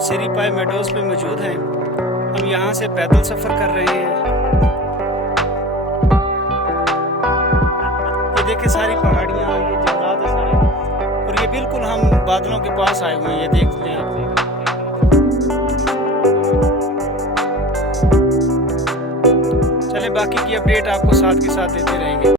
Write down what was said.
सिरी पाई meadows पे मौजूद हैं। हम यहाँ से पैदल सफ़र कर रहे हैं। ये देखिए सारी पहाड़ियाँ, ये जंगलात है सारे, और ये बिल्कुल हम बादलों के पास आए हुए हैं। ये देख लें आप। चलें बाकी की अपडेट आपको साथ के साथ देते रहेंगे।